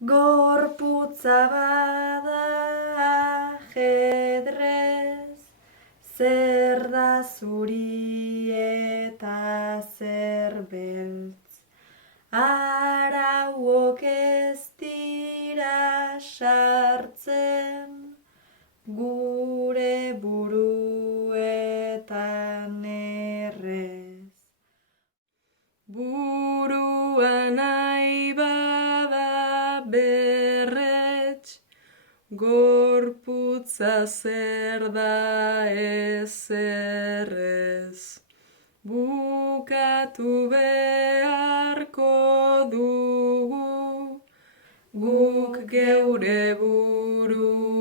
Gorputza bada ajedrez, zer da zuri eta zer beltz. Arauok ez dira sartzen, gure buruetan errez. Burua nahi bada berretx, gorputza zer da ezerrez. Bukatu beharko dugu, guk geure buruak